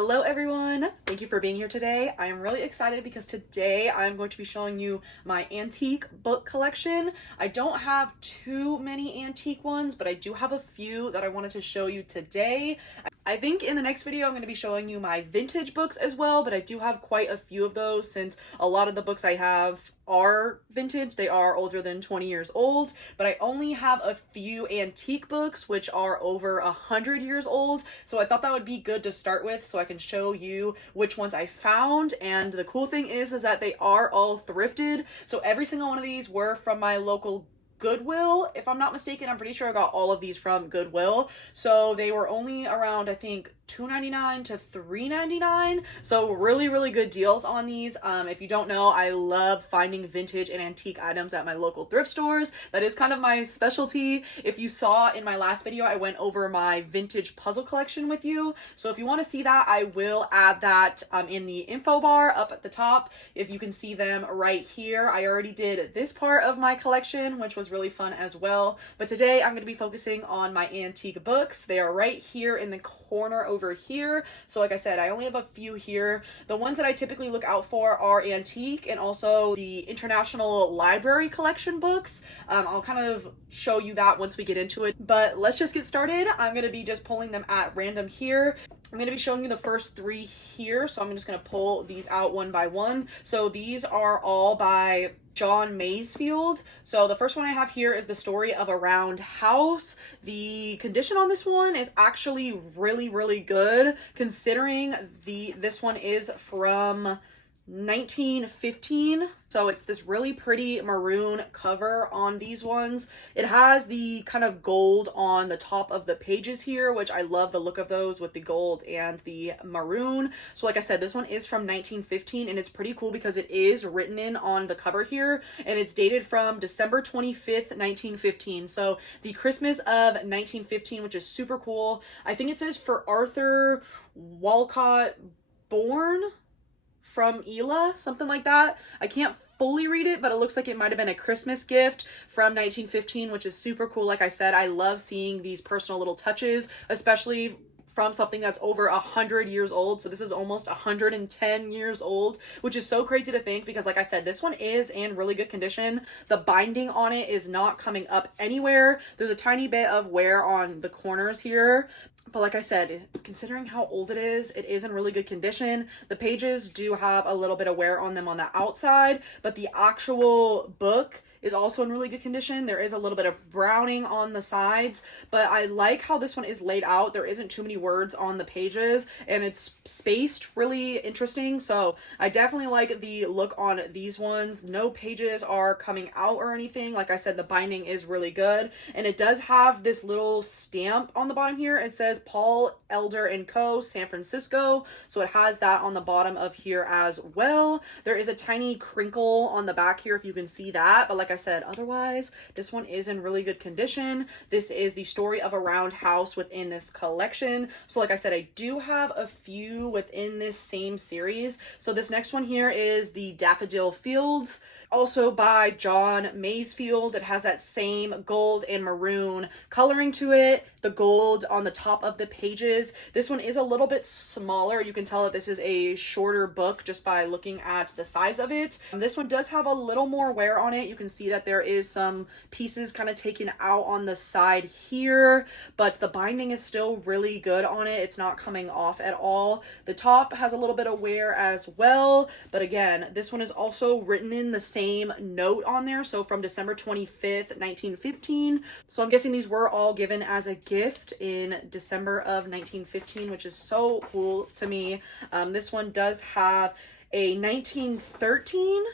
Hello everyone! Thank you for being here today. I am really excited because today I'm going to be showing you my antique book collection. I don't have too many antique ones, but I do have a few that I wanted to show you today. I think in the next video I'm going to be showing you my vintage books as well, but I do have quite a few of those since a lot of the books I have are vintage. They are older than 20 years old, but I only have a few antique books which are over 100 years old. So I thought that would be good to start with so I can show you which ones I found. And the cool thing is that they are all thrifted. So every single one of these were from my local Goodwill. If I'm not mistaken, I'm pretty sure I got all of these from Goodwill. So they were only around, I think, $2.99 to $3.99. So really good deals on these. If you don't know, I love finding vintage and antique items at my local thrift stores. That is kind of my specialty. If you saw in my last video, I went over my vintage puzzle collection with you. So if you want to see that, I will add that in the info bar up at the top. If you can see them right here. I already did this part of my collection, which was really fun as well. But today I'm going to be focusing on my antique books. They are right here in the corner over here. So like I said, I only have a few here. The ones that I typically look out for are antique and also the International Library Collection books. I'll kind of show you that once we get into it, but let's just get started. I'm going to be just pulling them at random here. I'm going to be showing you the first three here, so I'm just going to pull these out one by one. So these are all by John Masefield. So the first one I have here is The Story of a Round House. The condition on this one is actually really good, considering this one is from 1915. So it's this really pretty maroon cover on these ones. It has the kind of gold on the top of the pages here, which I love the look of those with the gold and the maroon. So like I said, this one is from 1915 and it's pretty cool because it is written in on the cover here and it's dated from December 25th, 1915. So the Christmas of 1915, which is super cool. I think it says for Arthur Walcott Bourne from Ela, something like that. I can't fully read it, but it looks like it might have been a Christmas gift from 1915, which is super cool. Like I said, I love seeing these personal little touches, especially from something that's over 100 years old. So this is almost 110 years old, which is so crazy to think because like I said, this one is in really good condition. The binding on it is not coming up anywhere. There's a tiny bit of wear on the corners here. But like I said, considering how old it is in really good condition. The pages do have a little bit of wear on them on the outside, but the actual book is also in really good condition. There is a little bit of browning on the sides, but I like how this one is laid out. There isn't too many words on the pages and it's spaced really interesting. So I definitely like the look on these ones. No pages are coming out or anything. Like I said, the binding is really good. And it does have this little stamp on the bottom here. It says Paul Elder and Co. San Francisco. So it has that on the bottom of here as well. There is a tiny crinkle on the back here if you can see that, but like I said, otherwise this one is in really good condition. This is The Story of a Round House within this collection. So like I said, I do have a few within this same series. So this next one here is The Daffodil Fields, also by John Masefield. It has that same gold and maroon coloring to it, the gold on the top of the pages. This one is a little bit smaller. You can tell that this is a shorter book just by looking at the size of it. This one does have a little more wear on it. You can see that there is some pieces kind of taken out on the side here, but the binding is still really good on it. It's not coming off at all. The top has a little bit of wear as well, but again, this one is also written in the same note on there. So from December 25th, 1915. So I'm guessing these were all given as a gift in December of 1915, which is so cool to me. This one does have a 1913.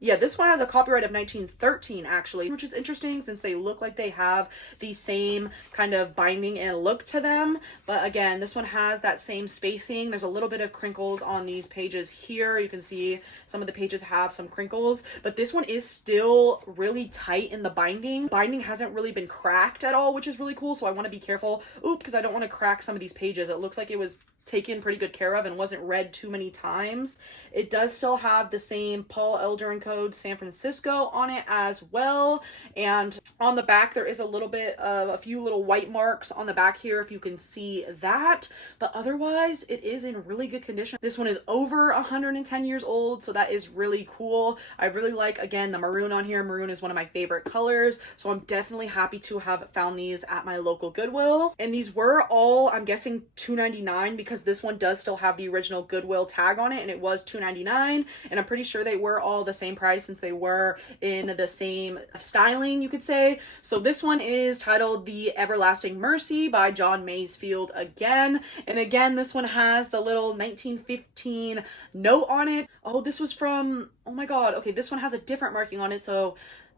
Yeah, this one has a copyright of 1913 actually, which is interesting since they look like they have the same kind of binding and look to them. But again, this one has that same spacing. There's a little bit of crinkles on these pages here. You can see some of the pages have some crinkles, but this one is still really tight in the binding. Binding hasn't really been cracked at all, which is really cool. So I want to be careful. Oop, because I don't want to crack some of these pages. It looks like it was taken pretty good care of and wasn't read too many times. It does still have the same Paul Eldrin code San Francisco on it as well. And on the back, there is a little bit of a few little white marks on the back here, if you can see that. But otherwise, it is in really good condition. This one is over 110 years old, so that is really cool. I really like, again, the maroon on here. Maroon is one of my favorite colors, so I'm definitely happy to have found these at my local Goodwill. And these were all, I'm guessing, $2.99 because this one does still have the original Goodwill tag on it, and it was $2.99, and I'm pretty sure they were all the same price since they were in the same styling, you could say. So this one is titled The Everlasting Mercy by John Masefield again. And again, this one has the little 1915 note on it. Oh, this was from, oh my god, okay, this one has a different marking on it, so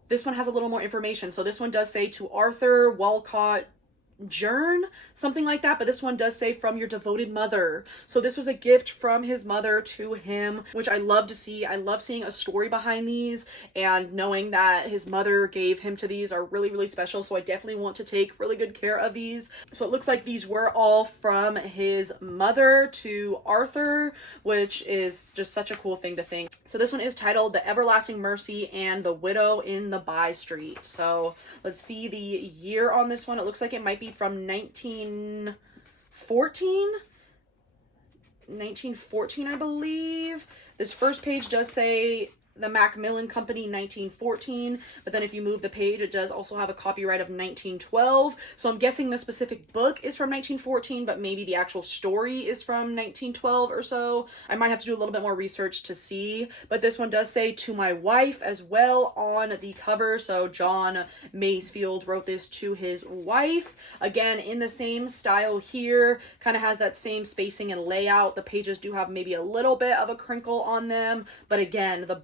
this one has a little more information. So this one does say to Arthur Walcott Jern, something like that, but this one does say from your devoted mother. So this was a gift from his mother to him, which I love to see. I love seeing a story behind these, and knowing that his mother gave him to these are really, really special. So I definitely want to take really good care of these. So it looks like these were all from his mother to Arthur, which is just such a cool thing to think. So this one is titled The Everlasting Mercy and the Widow in the By Street. So let's see the year on this one. It looks like it might be from 1914, I believe. This first page does say the Macmillan Company 1914, but then if you move the page, it does also have a copyright of 1912. So I'm guessing the specific book is from 1914, but maybe the actual story is from 1912 or so. I might have to do a little bit more research to see, but this one does say to my wife as well on the cover. So John Masefield wrote this to his wife. Again, in the same style here, kind of has that same spacing and layout. The pages do have maybe a little bit of a crinkle on them, but again, the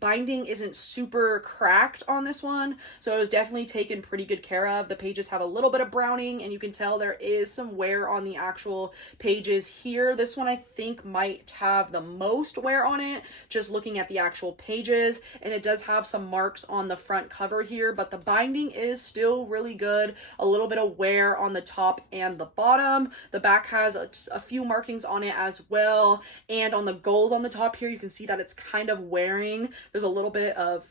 binding isn't super cracked on this one, so it was definitely taken pretty good care of. The pages have a little bit of browning, and you can tell there is some wear on the actual pages here. This one I think might have the most wear on it, just looking at the actual pages, and it does have some marks on the front cover here, but the binding is still really good. A little bit of wear on the top and the bottom. The back has a few markings on it as well, and on the gold on the top here, you can see that it's kind of wearing. There's a little bit of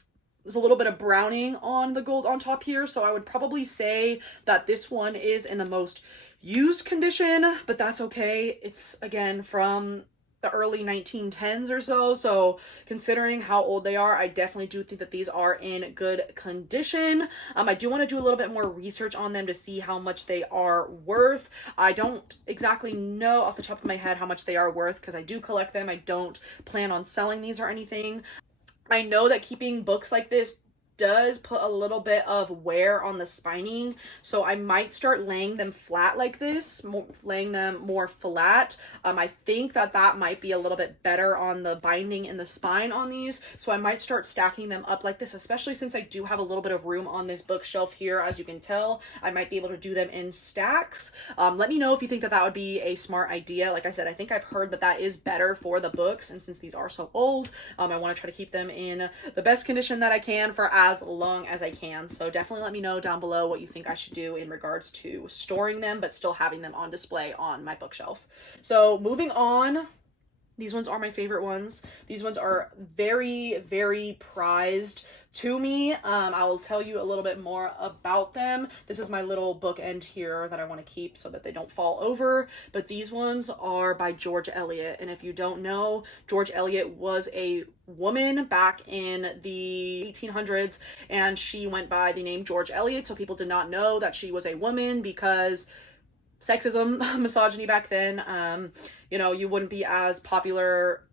browning on the gold on top here, so I would probably say that this one is in the most used condition, but that's okay. It's, again, from the early 1910s or so, so considering how old they are, I definitely do think that these are in good condition. I do want to do a little bit more research on them to see how much they are worth. I don't exactly know off the top of my head how much they are worth because I do collect them. I don't plan on selling these or anything. I know that keeping books like this does put a little bit of wear on the spining, so I might start laying them flat like this, laying them more flat. I think that might be a little bit better on the binding and the spine on these, so I might start stacking them up like this, especially since I do have a little bit of room on this bookshelf here. As you can tell, I might be able to do them in stacks. Let me know if you think that would be a smart idea. Like I said, I think I've heard that is better for the books, and since these are so old, I want to try to keep them in the best condition that I can for as long as I can. So definitely let me know down below what you think I should do in regards to storing them but still having them on display on my bookshelf. So moving on, these ones are my favorite ones. These ones are very, very prized to me. I will tell you a little bit more about them. This is my little bookend here that I want to keep so that they don't fall over. But these ones are by George Eliot. And if you don't know, George Eliot was a woman back in the 1800s, and she went by the name George Eliot. So people did not know that she was a woman because sexism, misogyny back then. You know, you wouldn't be as popular,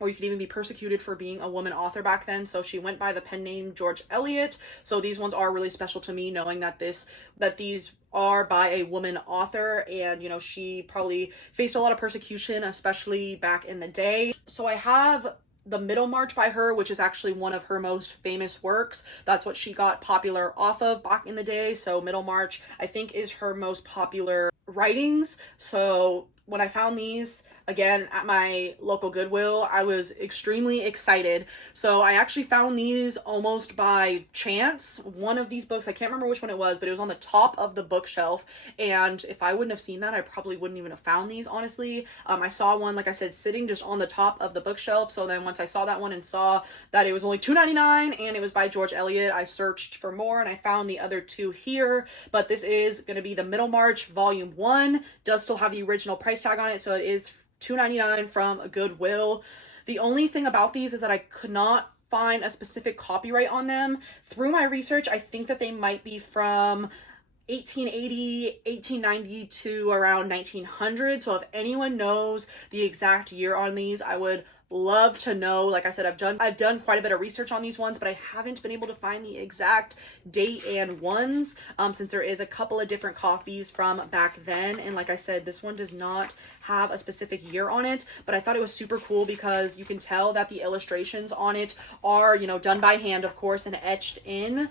or you could even be persecuted for being a woman author back then. So she went by the pen name George Eliot. So these ones are really special to me, knowing that these are by a woman author, and you know, she probably faced a lot of persecution, especially back in the day. So I have The Middlemarch by her, which is actually one of her most famous works. That's what she got popular off of back in the day. So Middlemarch, I think, is her most popular writings. So when I found these, again at my local Goodwill. I was extremely excited. So I actually found these almost by chance. One of these books, I can't remember which one it was, but it was on the top of the bookshelf. And if I wouldn't have seen that, I probably wouldn't even have found these, honestly. I saw one, like I said, sitting just on the top of the bookshelf. So then once I saw that one and saw that it was only $2.99 and it was by George Eliot, I searched for more and I found the other two here. But this is going to be the Middlemarch Volume 1. Does still have the original price tag on it, so it is $2.99 from Goodwill. The only thing about these is that I could not find a specific copyright on them. Through my research, I think that they might be from 1880, 1890 to around 1900. So if anyone knows the exact year on these, I would love to know. Like I said, I've done quite a bit of research on these ones, but I haven't been able to find the exact date and ones, since there is a couple of different copies from back then. And like I said, this one does not have a specific year on it, but I thought it was super cool because you can tell that the illustrations on it are, you know, done by hand, of course, and etched in.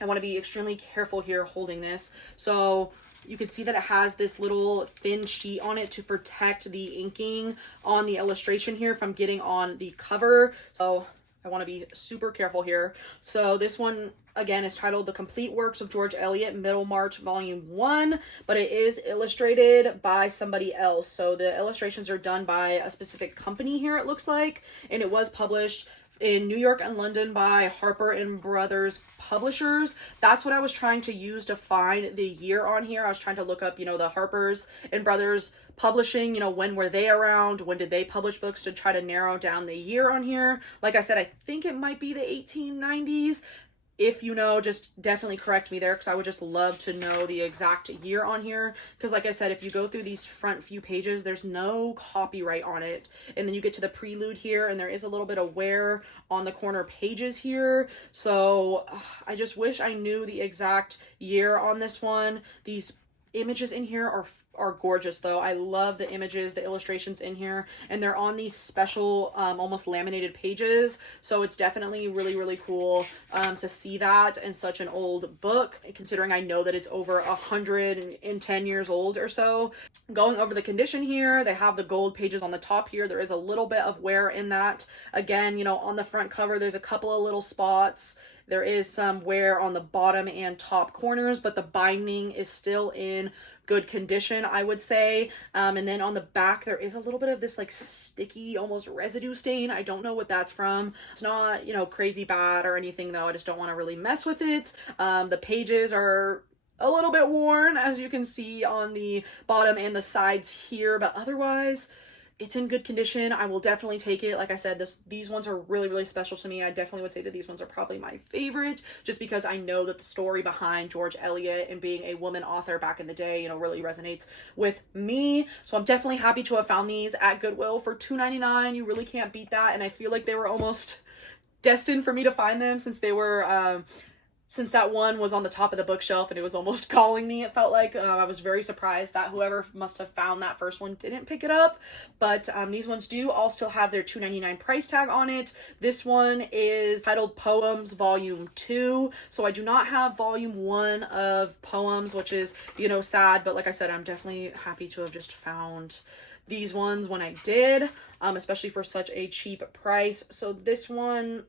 I want to be extremely careful here holding this. So you can see that it has this little thin sheet on it to protect the inking on the illustration here from getting on the cover. So I want to be super careful here. So this one, again, is titled The Complete Works of George Eliot, Middlemarch Volume 1, but it is illustrated by somebody else. So the illustrations are done by a specific company here, it looks like, and it was published in New York and London by Harper and Brothers Publishers. That's what I was trying to use to find the year on here. I was trying to look up, you know, the Harpers and Brothers Publishing, you know, when were they around? When did they publish books, to try to narrow down the year on here. Like I said, I think it might be the 1890s. If you know, just definitely correct me there, because I would just love to know the exact year on here. Because like I said, if you go through these front few pages, there's no copyright on it. And then you get to the prelude here, and there is a little bit of wear on the corner pages here. So I just wish I knew the exact year on this one. These images in here are gorgeous though. I love the images, the illustrations in here, and they're on these special almost laminated pages, so it's definitely really, really cool to see that in such an old book, considering I know that it's over 110 years old or so. Going over the condition here, they have the gold pages on the top here. There is a little bit of wear in that. Again, you know, on the front cover there's a couple of little spots. There is some wear on the bottom and top corners, but the binding is still in good condition, I would say. And then on the back, there is a little bit of this like sticky, almost residue stain. I don't know what that's from. It's not, you know, crazy bad or anything though. I just don't want to really mess with it. The pages are a little bit worn, as you can see on the bottom and the sides here, but otherwise it's in good condition. I will definitely take it. Like I said, these ones are really, really special to me. I definitely would say that these ones are probably my favorite, just because I know that the story behind George Eliot and being a woman author back in the day, you know, really resonates with me. So I'm definitely happy to have found these at Goodwill for $2.99. You really can't beat that. And I feel like they were almost destined for me to find them, since they were since that one was on the top of the bookshelf and it was almost calling me, it felt like. I was very surprised that whoever must have found that first one didn't pick it up. But these ones do all still have their $2.99 price tag on it. This one is titled Poems Volume 2. So I do not have Volume 1 of Poems, which is, you know, sad. But like I said, I'm definitely happy to have just found these ones when I did, especially for such a cheap price. So this one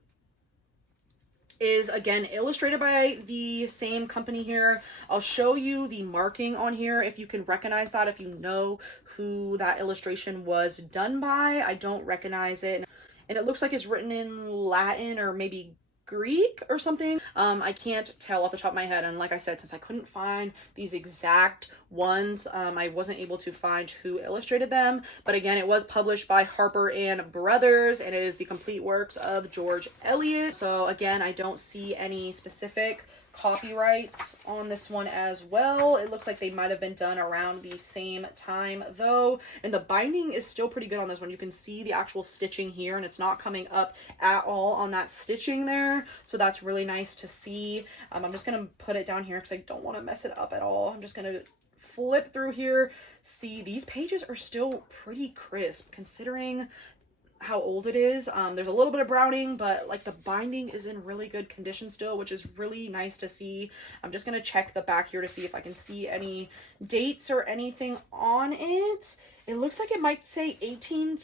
is again illustrated by the same company here. I'll show you the marking on here if you can recognize that, if you know who that illustration was done by. I don't recognize it, and it looks like it's written in Latin or maybe Greek or something. I can't tell off the top of my head, and like I said, since I couldn't find these exact ones, I wasn't able to find who illustrated them. But again, it was published by Harper and Brothers, and it is the complete works of George Eliot. So again, I don't see any specific copyrights on this one as well. It looks like they might have been done around the same time though, and the binding is still pretty good on this one. You can see the actual stitching here, and it's not coming up at all on that stitching there, so that's really nice to see. I'm just gonna put it down here because I don't want to mess it up at all. I'm just gonna flip through here. See, these pages are still pretty crisp considering how old it is. There's a little bit of browning, but like the binding is in really good condition still, which is really nice to see. I'm just gonna check the back here to see if I can see any dates or anything on it. It looks like it might say 18.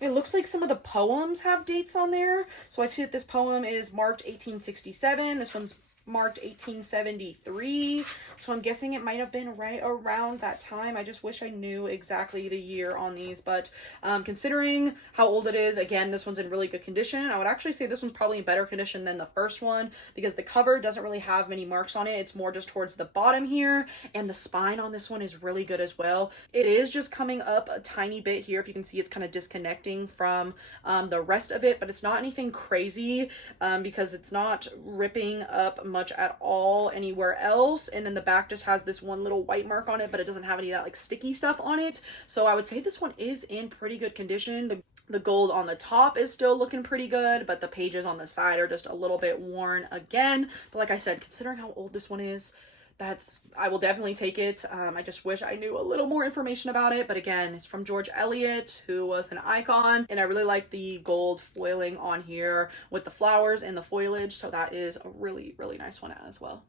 It looks like some of the poems have dates on there. So I see that this poem is marked 1867. This one's marked 1873, so I'm guessing it might have been right around that time. I just wish I knew exactly the year on these, but considering how old it is, again, this one's in really good condition. I would actually say this one's probably in better condition than the first one, because the cover doesn't really have many marks on it. It's more just towards the bottom here, and the spine on this one is really good as well. It is just coming up a tiny bit here. If you can see, it's kind of disconnecting from the rest of it, but it's not anything crazy because it's not ripping up much at all anywhere else. And then the back just has this one little white mark on it, but it doesn't have any of that like sticky stuff on it. So I would say this one is in pretty good condition. The gold on the top is still looking pretty good, but the pages on the side are just a little bit worn again. But like I said, considering how old this one is, I will definitely take it. I just wish I knew a little more information about it, but again, it's from George Eliot, who was an icon, and I really like the gold foiling on here with the flowers and the foliage, so that is a really, really nice one as well.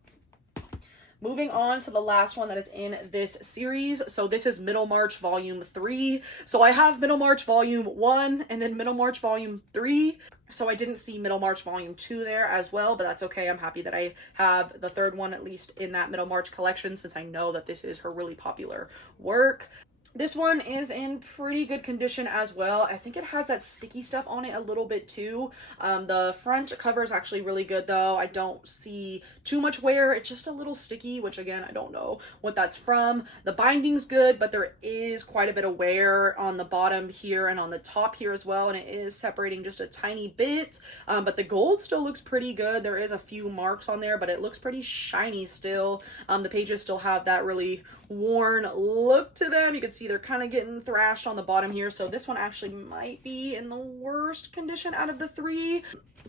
Moving on to the last one that is in this series. So this is Middlemarch Volume 3. So I have Middlemarch Volume 1 and then Middlemarch Volume 3. So I didn't see Middlemarch Volume 2 there as well, but that's okay. I'm happy that I have the third one at least in that Middlemarch collection, since I know that this is her really popular work. This one is in pretty good condition as well. I think it has that sticky stuff on it a little bit too. The front cover is actually really good though. I don't see too much wear. It's just a little sticky, which again, I don't know what that's from. The binding's good, but there is quite a bit of wear on the bottom here and on the top here as well. And it is separating just a tiny bit, but the gold still looks pretty good. There is a few marks on there, but it looks pretty shiny still. The pages still have that really worn look to them. You can see they're kind of getting thrashed on the bottom here, so this one actually might be in the worst condition out of the three.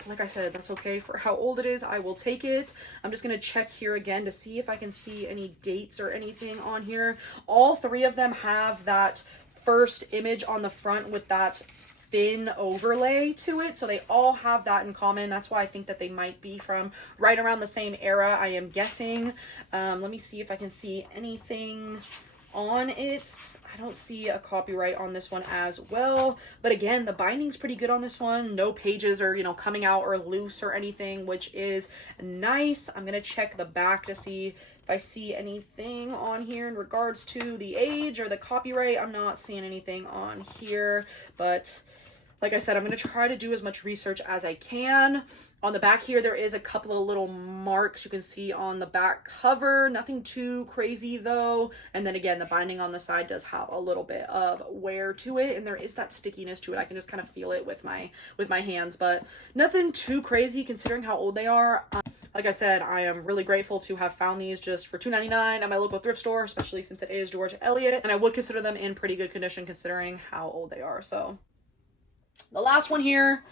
Like I said, that's okay for how old it is. I will take it. I'm just gonna check here again to see if I can see any dates or anything on here. All three of them have that first image on the front with that thin overlay to it, so they all have that in common. That's why I think that they might be from right around the same era, I am guessing. Let me see if I can see anything on it. I don't see a copyright on this one as well, but again, the binding's pretty good on this one. No pages are, you know, coming out or loose or anything, which is nice. I'm gonna check the back to see if I see anything on here in regards to the age or the copyright. I'm not seeing anything on here, but like I said, I'm going to try to do as much research as I can. On the back here, there is a couple of little marks you can see on the back cover. Nothing too crazy though. And then again, the binding on the side does have a little bit of wear to it, and there is that stickiness to it. I can just kind of feel it with my hands, but nothing too crazy considering how old they are. Like I said, I am really grateful to have found these just for $2.99 at my local thrift store, especially since it is George Eliot, and I would consider them in pretty good condition considering how old they are. So the last one here,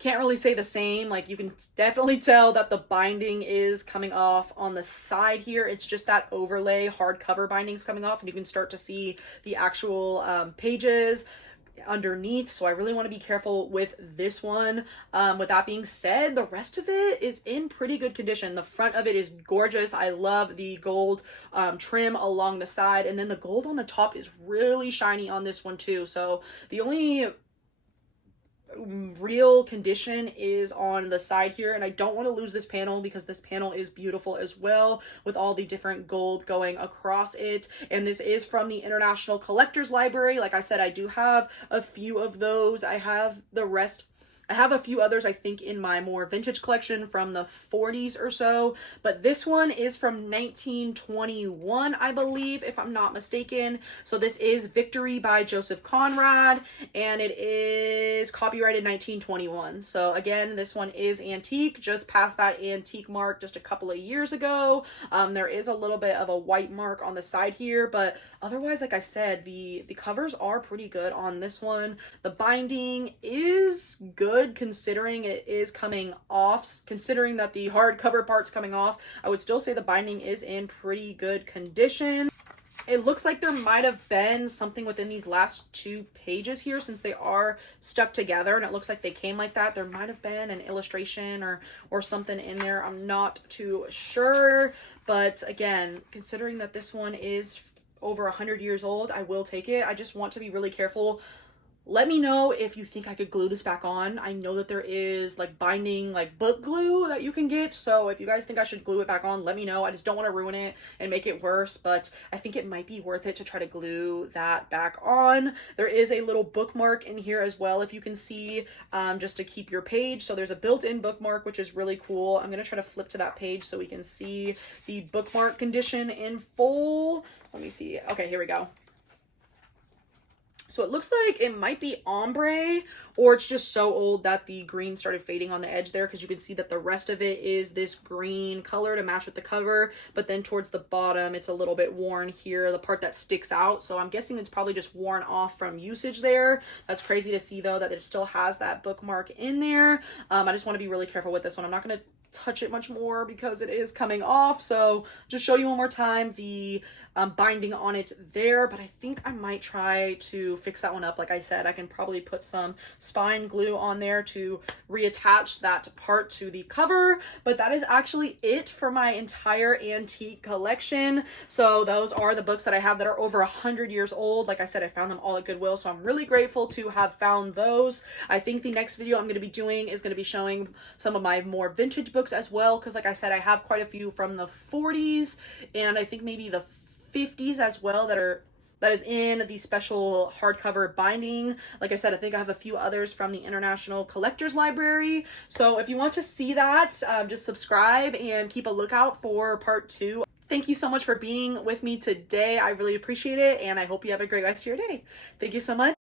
can't really say the same. Like, you can definitely tell that the binding is coming off on the side here. It's just that overlay hardcover bindings coming off, and you can start to see the actual pages underneath. So I really want to be careful with this one. With that being said, the rest of it is in pretty good condition. The front of it is gorgeous. I love the gold trim along the side, and then the gold on the top is really shiny on this one too. So the only real condition is on the side here, and I don't want to lose this panel because this panel is beautiful as well with all the different gold going across it. And this is from the International Collectors Library. Like I said, I do have a few of those. I have a few others, I think, in my more vintage collection from the 40s or so, but this one is from 1921, I believe, if I'm not mistaken. So this is Victory by Joseph Conrad, and it is copyrighted 1921. So again, this one is antique, just past that antique mark just a couple of years ago. There is a little bit of a white mark on the side here, but otherwise, like I said, the covers are pretty good on this one. The binding is good considering it is coming off. Considering that the hardcover part's coming off, I would still say the binding is in pretty good condition. It looks like there might have been something within these last 2 pages here, since they are stuck together and it looks like they came like that. There might have been an illustration or something in there. I'm not too sure, but again, considering that this one is over 100 years old, I will take it. I just want to be really careful. Let me know if you think I could glue this back on. I know that there is like binding, like book glue that you can get. So if you guys think I should glue it back on, let me know. I just don't want to ruin it and make it worse, but I think it might be worth it to try to glue that back on. There is a little bookmark in here as well, if you can see, just to keep your page. So there's a built-in bookmark, which is really cool. I'm going to try to flip to that page so we can see the bookmark condition in full. Let me see. Okay, here we go. So it looks like it might be ombre, or it's just so old that the green started fading on the edge there, because you can see that the rest of it is this green color to match with the cover, but then towards the bottom it's a little bit worn here, the part that sticks out. So I'm guessing it's probably just worn off from usage there. That's crazy to see though that it still has that bookmark in there. I just want to be really careful with this one. I'm not going to touch it much more because it is coming off. So just show you one more time the binding on it there, but I think I might try to fix that one up. Like I said, I can probably put some spine glue on there to reattach that part to the cover, but that is actually it for my entire antique collection. So those are the books that I have that are over 100 years old. Like I said, I found them all at Goodwill, so I'm really grateful to have found those. I think the next video I'm going to be doing is going to be showing some of my more vintage books as well, because like I said, I have quite a few from the 40s and I think maybe the 50s as well that is in the special hardcover binding. Like I said, I think I have a few others from the International Collectors Library. So if you want to see that, just subscribe and keep a lookout for part 2. Thank you so much for being with me today. I really appreciate it, and I hope you have a great rest of your day. Thank you so much.